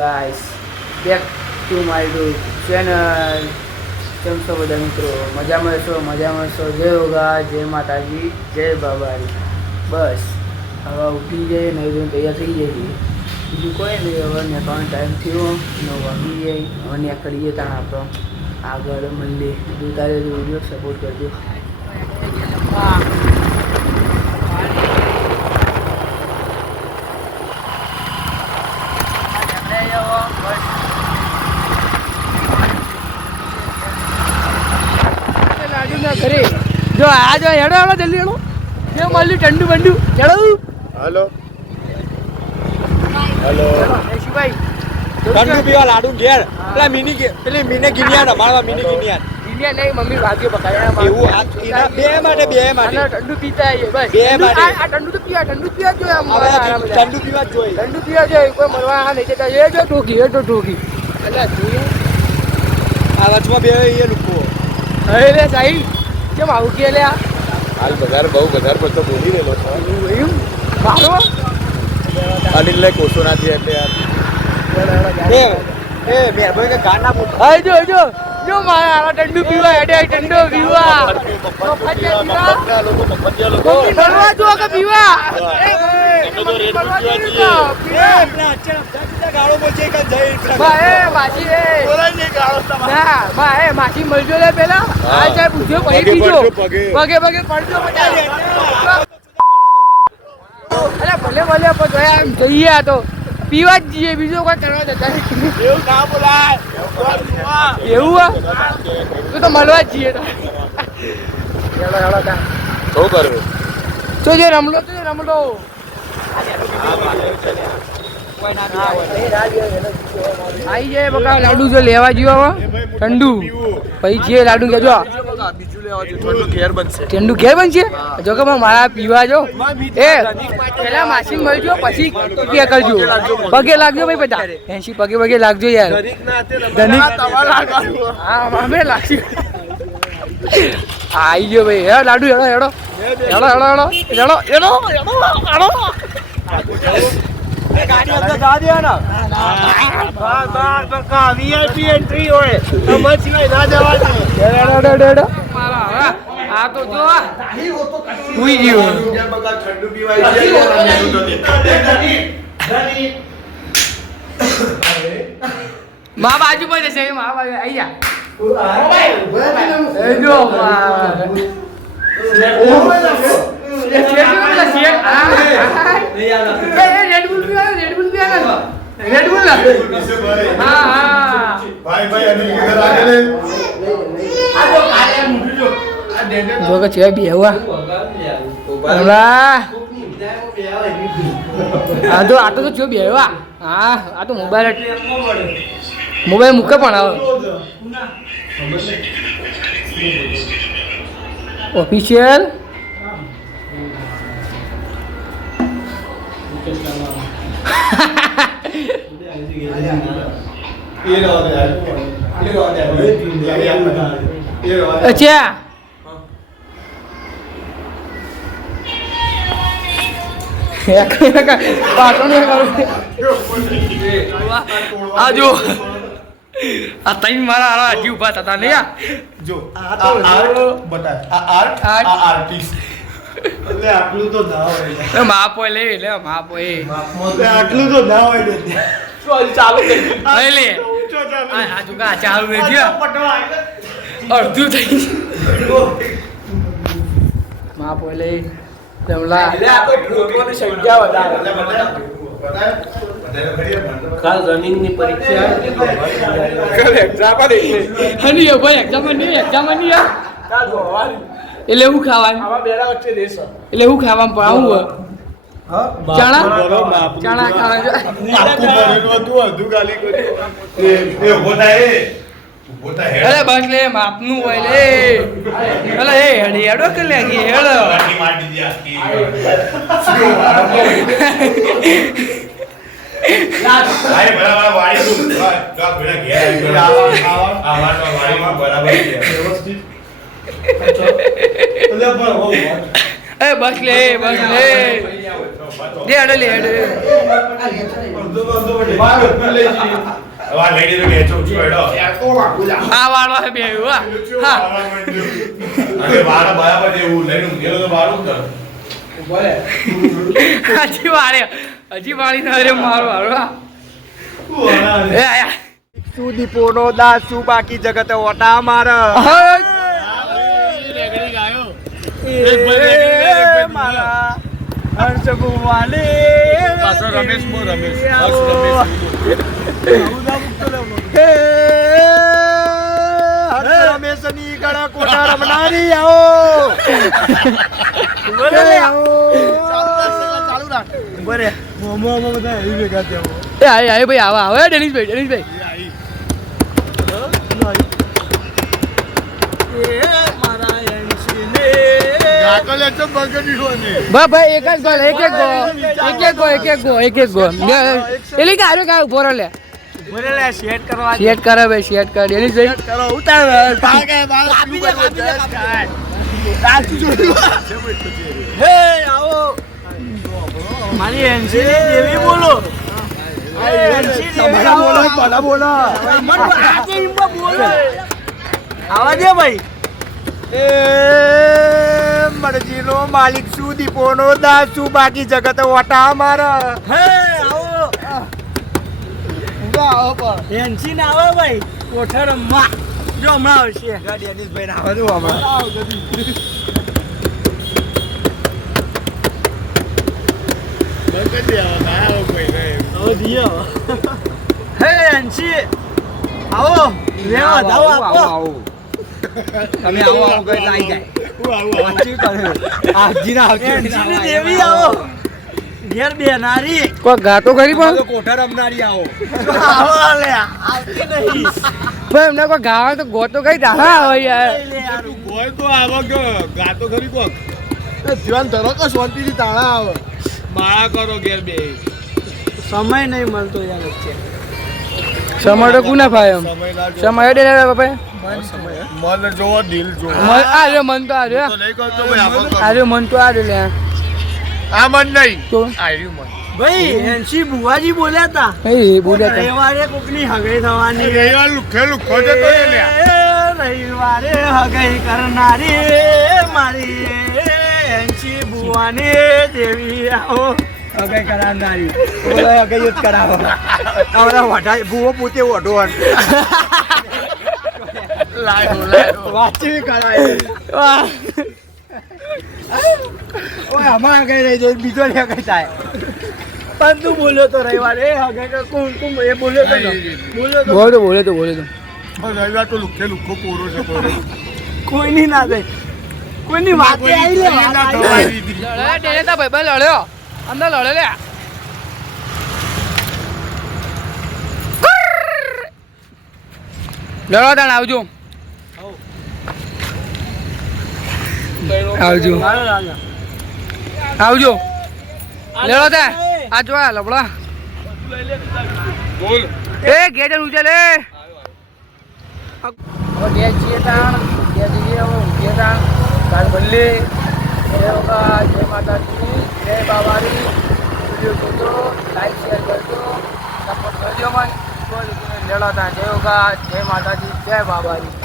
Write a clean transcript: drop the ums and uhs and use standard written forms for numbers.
Guys back to my YouTube channel. કેમ છો બધા મિત્રો? મજામાં છો? જય યોગા, જય માતાજી, જય બાબારી. બસ હવે ઉઠી જઈએ, નહીં ધોઈને તૈયાર થઈ જઈએ. બીજું કોઈ નહીં. હવે નેકવાનો ટાઈમ થયો, 9 વાગી જાય. હવે ત્યાં કરીએ ત્યાં આપણો આગળ મંદિર જોતા રહેજો, વિડીયો સપોર્ટ કરજો. ઘરે જો આ જો હેડો હેડો જલ્દી હેડો. જે મળ્યું ઠંડુ બંડુ હેડો. હેલો હેલો શિવાઈ ઠંડુ પીવા લાડુ ઘેર પેલા પેલી મિની ગિનિયા રમાડવા મિની ગિનિયા ઇન્ડિયા નહીં મમ્મી ભાગ્ય પકાયા એવું આ બે માટે ઠંડુ પીતા આવીએ બસ. બે માટે આ ઠંડુ તો પીવા જોઈએ આમ. ઠંડુ પીવા જ જોઈએ. ઠંડુ પીવા જોઈએ. કોઈ મરવા નહીં જતા. એ જો ઠોકી એટલે જોઈએ આ વચમાં બે એ લોકો હવે લે સાઈ કેમ આવું કે લે આ હાલ બજાર બહુ બજાર પર તો બોલી રહેલો છો. એમ મારો અનિલ કોસો નાથી એટલે યાર એ મહેરબાની કે ગાના પૂછ હા જો મારા ઠંડુ પીવા હેડે ઠંડુ પીવા મમ્મી મળવા જો કે પીવા માસી મળજો લે પેલા આ જાય પૂછ્યો પછી પીજો પગે પડજો અરે ભલે પણ એમ જઈએ આ તો પીવા જ જઈએ, બીજો કોઈ કરવા જતા એવું ના બોલાય એવું તું તો મળવા જ જઈએ. શું કરવું તો જે રમલો આવી જાય બકા. લાડુ જો લેવા જ્યો હવે ઠંડુ પછી જે લાડુ કેજો ઠંડુ ઘેર બનશે. જો કે મારા પીવા જો એ પેલા માસી મળજો પછી કે કરજો. પગે લાગજો ભાઈ બધા 80 પગે લાગજો યાર. હા અમે લાગશે. આવી ગયો ભાઈ. હે લાડુ હેડો ગાડી અંદર જા દે ના બાર બકા વીઆઈપી એન્ટ્રી હોય અમાર સિવાય ના જવા દે. હેડો મારા આ તો જો હુઈ ગયો. બકા ઠંડુ પીવાય મા બાજુ પર જશે. મા બાજુ આઈ જા. એ જો જો કે છે બે હુઆ આ તો જો બે હુઆ. હા આ તો મોબાઈલ મૂકે પણ આવે ઓફિશિયલ. અચ્છા આ જો આ તઈ મારા હાજી ઉભા થતા નહીં. જો આ આર્ટ બતા આ આર્ટિસ્ટ એટલે આટલું તો ના હોય. માપો લે એટલે માપો એ આટલું તો ના હોય ને. ચાલુ કરી લે આ જુગા ચાલુ રહી ગયો. અડધું થઈ માપો લે જમલા. કાલ રનિંગ ની પરીક્ષા એટલે હું ખાવાનું પણ આવું ચણા અરે બસ લે માપનું હોય લે. અલે એ હેડી હેડો કે લે હેડો ભાઈ બરાબર વાડી તું કા ભેડા ઘેર આ વાટો વાડીમાં બરાબર છે વ્યવસ્થિત. એટલે પણ હો એ બસ લે લે હેડો આ વાળો છે બે એવું હા હજી વાળી ના રે મારો હારો એ આયા શું દીપોનો દાસ શું બાકી જગત ઓટા મારા મારા હર્ષ ભુવાલે પાછો રમેશ મો રમેશ આવો. હે, હર્ષ રમેશની ગળા કોઠા રમનારી આવો હે, આવો. બરે મોમો બધા એવી ભેગા થયા એ આય ભાઈ આવા આવે ડેનિશભાઈ બા ભાઈ એક જ ગોલ એક ગો એટલે કે આરે કાય ઉભો લે બોલે શેટ કરવા શેટ કરે ભાઈ શેટ કરે ડેનિશભાઈ કરો ઉતાર ભાગે હે આવો મારી એનસી દેવી બોલો આવા દે ભાઈ એ મરજીનો માલિક શું દીપોનો દાસ શું બાકી જગત ઓટા મારા હે આવો એનસી ના આવો ભાઈ કોઠા રમવા જો હમણાં આવશે ડેનિશભાઈ ના આવે હમણાં હે અંશી આવો લેવા દાવ આપો તમે આવો કઈ લાઈ જાય વાંચી કરે આજજી ના આવતી દેવી આવો ઘેર બે નારી કોઈ ગાતો કરી પણ કોઠા રમનારી આવો આવો લે આવતી નહીં ભાઈ એમને કોઈ ગાવા તો ગોતો કઈ ડાહા આવે યાર કોઈ તો આવો ગાતો ખરી કોક જીવન ધરો તો શાંતિથી તાળા આવે માળા કરો ઘેર બે સમય નહીં મળતો યાર વચ્ચે સમય તો કુના ભાઈ એમ સમય ડે બાપા મન જોવો દિલ જોવો આરે મન તો આરે તો નહીં કરતો ભાઈ આવો આરે મન તો આરે લે આ મન નહીં તો આર્યું મન ભાઈ એનસી બુવાજી બોલ્યા હતા એ બોલ્યા તા રવિવારે કોકની હગાઈ થવાની રેવા લુખે લુખો છે તો એ લે રવિવારે હગાઈ કરનારી મારી એનસી બુવાને દેવી આવો હગાઈ કરાવનારી ઓલા હગાઈ જ કરાવો આવડા વઢા બુવો પોતે વઢો લાયો વાંચી કરાય વાહ ઓય અમાર હગાઈ રહી જાય બીજો ને હગાઈ થાય પણ તું બોલ્યો તો રવિવારે હગાઈ કોણ તું એ બોલ્યો તો બોલે તો રવિવાર તો લુખે લુખો કોરો છે કોઈની ના થાય કોઈની વાતે આવી લે લડે ડેને તા ભાઈ ભાઈ લડ્યો અંદર લડે લે લડો તાણ આવજો આવજો લેડો તે આ જોયા લબડા બોલ એ ગેજર ઉજે લે હવે જઈએ તાણ જઈએ તાણ કાલ બલ્લે જય માતાજી જય બાબારી વિડીયો જોજો લાઈક શેર કરજો સપોર્ટ કરજો મને લેડો તાણ જય માતાજી જય બાબારી